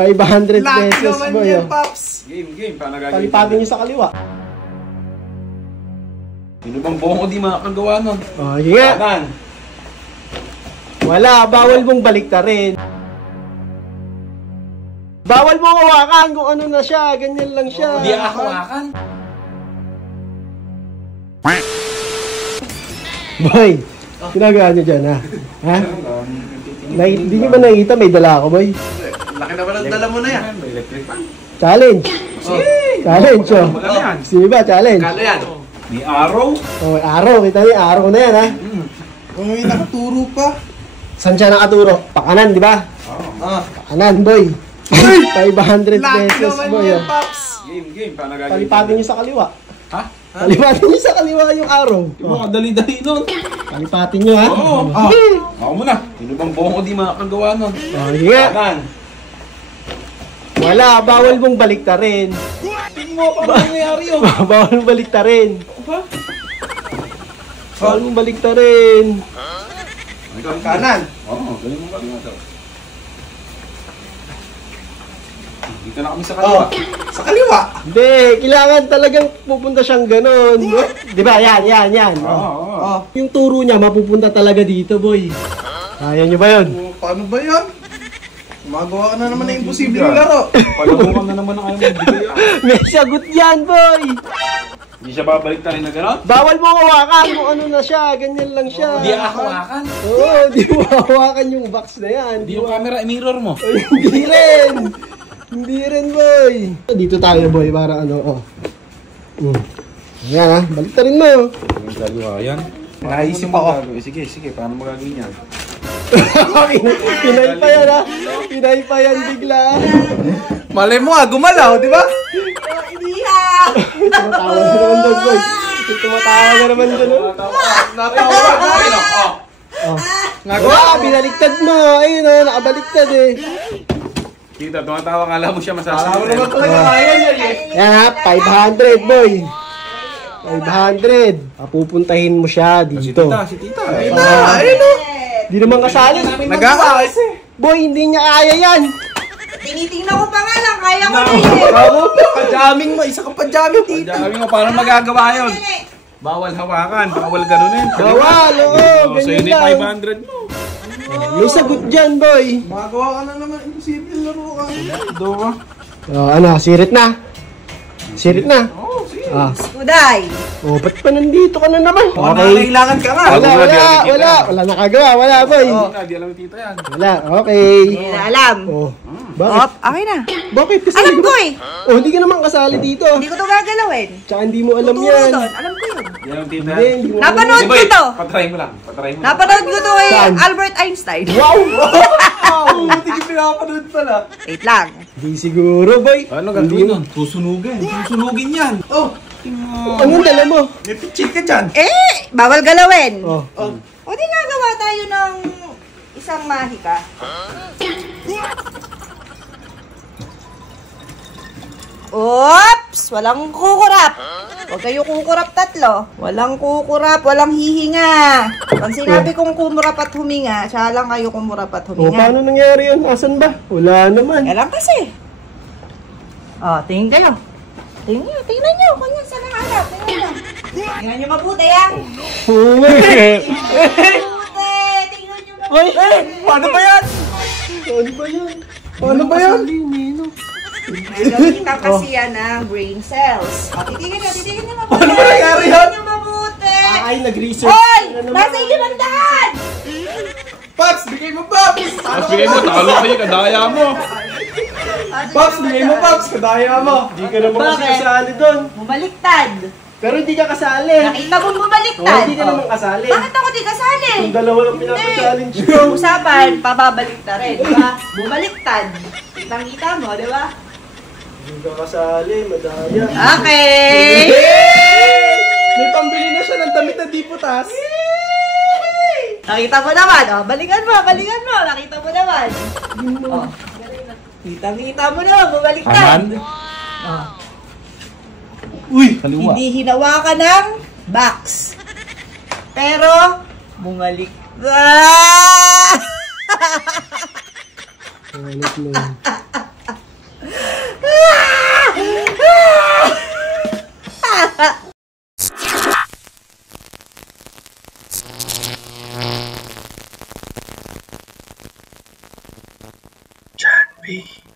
500 pesos boy. Yan, Pops. Game. Paano gagawin? Palipatin nyo sa kaliwa. Sino bang bongo di makakagawa nun? Oh, sige. Kanan. Wala, bawal mong baliktarin. Bawal mo hawakan kung ano na siya, ganyan lang siya. Hindi hawakan. Boy, ginagawa nyo dyan ha? Ha? Hindi nyo ba nakikita may dala ako boy? Laki na ba ng dala mo na yan? Electric fan. Challenge! Challenge oh! Maganda yan. Sige ba, challenge? Kano yan? May araw. Oh, araw, kita niyo, araw na yan ha? May nakaturo pa. Saan siya nakaturo? Pakanan, di ba? Pakanan boy! 500 pesos boy oh. Pops. Game. Paano gagawin? Palipatin nyo sa kaliwa. Ha? Palipatin nyo sa kaliwa yung araw. Di mo kadali-dali nun. Palipatin nyo ha? Oo. Ako muna. Sino bang bongo di makakagawa nun? Oh, sige. Kanan. Wala, bawal mong baliktarin. Tingin mo pa nangyayari yun. Bawal mong baliktarin. Ha? Bawal mong baliktarin. Kanan. Oo, galing mo ito. Dito na kami sa kaliwa. Sa kaliwa. Hindi, kailangan talagang pupunta siyang ganon. Di ba? Yan. Oo. Yung turo niya, mapupunta talaga dito, boy. Kaya nyo ba yun? Paano ba yan? Gumagawa ka na naman na imposibleng laro. Palamukan na naman ang ayaw mo. May sagot yan, boy. Hindi siya babalik tayo na gano'n? Bawal mo hawakan kung ano na siya. Ganyan lang siya. Hindi hawakan. Oo, di mo hawakan yung box na yan. Hindi yung camera, mirror mo. Ay, hindi rin. Hindi rin, boy. Dito tayo, boy, para ano, oh. Yan, ha. Baliktarin mo. Ang gagawa yan. Naisip ako. Sige, paano mo gagawin yan? Pinay pa yan, ha. Pinay pa yan bigla. Malay mo gumalaw, di ba? Tumatawa na naman doon, boy. Tumatawa na naman doon, oh. Natawa ka. Oh. Nagawa, binaliktad mo. Ayun, oh, nakabaliktad, eh. Kita, tumatawa ka, alam mo siya Alam mo masasabi. naman talaga kaya yan eh. Yan, ha. 500, boy. 500. Papupuntahin mo siya dito. Si tita. Ayun o. Di naman kasali. Nag-aayos eh. Boy, hindi niya kaya yan. Tinitingnan ko pa nga lang, kaya ko na eh. Bravo, pa-jamming mo. Isa kang pa-jamming dito. Sabi mo, paano magagawa yun? Bawal hawakan, bawal ganunin. Bawal, oo. So yun Ganyan yung lang. 500 mo. May sagot dyan, boy. Magawa ka na naman. Imposibleng laro ka. Doon ka. Ano, sirit na. Sirit na. Oo, sige. Uday. Oh, ba't pa nandito ka na naman? Okay. Kailangan ka nga. Wala nakagawa, wala, boy. Hindi alam yung tita yan. Wala, okay. Hindi na alam. Oh, bakit? Op, okay na. Bakit? Kasali Alam ko mo? eh. Oh, hindi ka naman kasali dito. Hindi ko to gagalawin. Tsaka hindi mo alam Tuturo yan. doon. Alam ko yun. Hindi alam tita Hindi, yan. hindi mo alam. Napanood ko to. Patry mo lang. Napanood ko to kay Saan? Albert Einstein. Wow! Buti yung pinapanood pala. Wait lang. Hindi siguro, boy. Ano gagawin nun? Susunugin yan. Oh, Anong dala mo? may pichit ka dyan. Eh, bawal galawin. Oh. O di nagawa tayo ng isang mahika. Oops! Walang kukurap. Huwag kayo kukurap tatlo. Walang kukurap, walang hihinga. Pag sinabi kong kumurap at huminga, siya lang kayo kumurap at Oh, huminga. paano nangyari yun? Asan ba? Wala naman. Kaya lang kasi. Tingin kayo. Tingnan nyo. Kanya sa nahanap. Tingnan nyo mabuti yan. Uy! Mabuti. Tingnan nyo mabuti. Uy! Paano ba yan? Ano ba yun? Paano ba yan? Gamitan kasi yan ng brain cells. Titigin nyo mabuti. Paano ba nangyari yan? Tingnan nyo mabuti. Ay, nag-research. Hoy! Ano naman? Nasa inyo landahan! Pops, bigay mo, Pops! Tapos bigay mo, talo kayo, kadaya mo. Pops, bigay mo, Pops! Kadaya mo! Hindi ka naman kasi Bakit? kasali doon. Bumaliktad. Pero hindi ka kasali. Nakita mo Oh, bumaliktad. hindi ka naman kasali. Bakit ako di kasali? Yung dalawa lang Hindi. pinapachallenge ko. Usapan, pababaliktad rin, di ba? Bumaliktad. Kitang-kita mo, di ba? Hindi ka kasali, madaya. Okay! May pambili na siya ng damit na di putas. Nakita mo naman, balikan mo. Nakita mo naman. Kitang-kita mo naman, bumaliktad. Kanan? Uy! Kaliwa. Hindi hinawakan ng box. Pero, bumalik. Halit mo. May